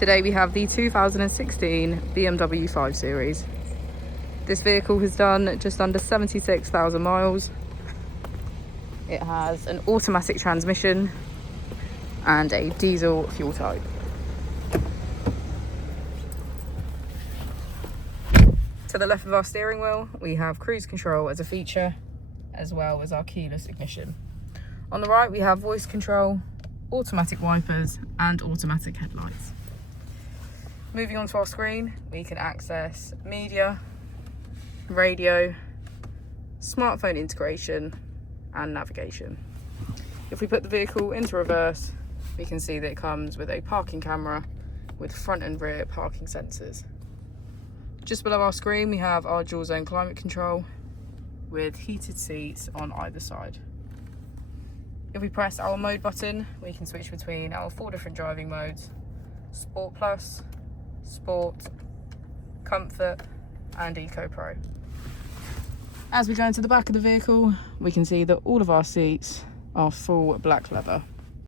Today we have the 2016 BMW 5 Series. This vehicle has done just under 76,000 miles. It has an automatic transmission and a diesel fuel type. To the left of our steering wheel, we have cruise control as a feature, as well as our keyless ignition. On the right, we have voice control, automatic wipers, and automatic headlights. Moving on to our screen, we can access media, radio, smartphone integration, and navigation. If we put the vehicle into reverse, we can see that it comes with a parking camera with front and rear parking sensors. Just below our screen, we have our dual zone climate control with heated seats on either side. If we press our mode button, we can switch between our 4 different driving modes: Sport Plus, Sport, Comfort, and Eco Pro. As we go into the back of the vehicle, we can see that all of our seats are full black leather.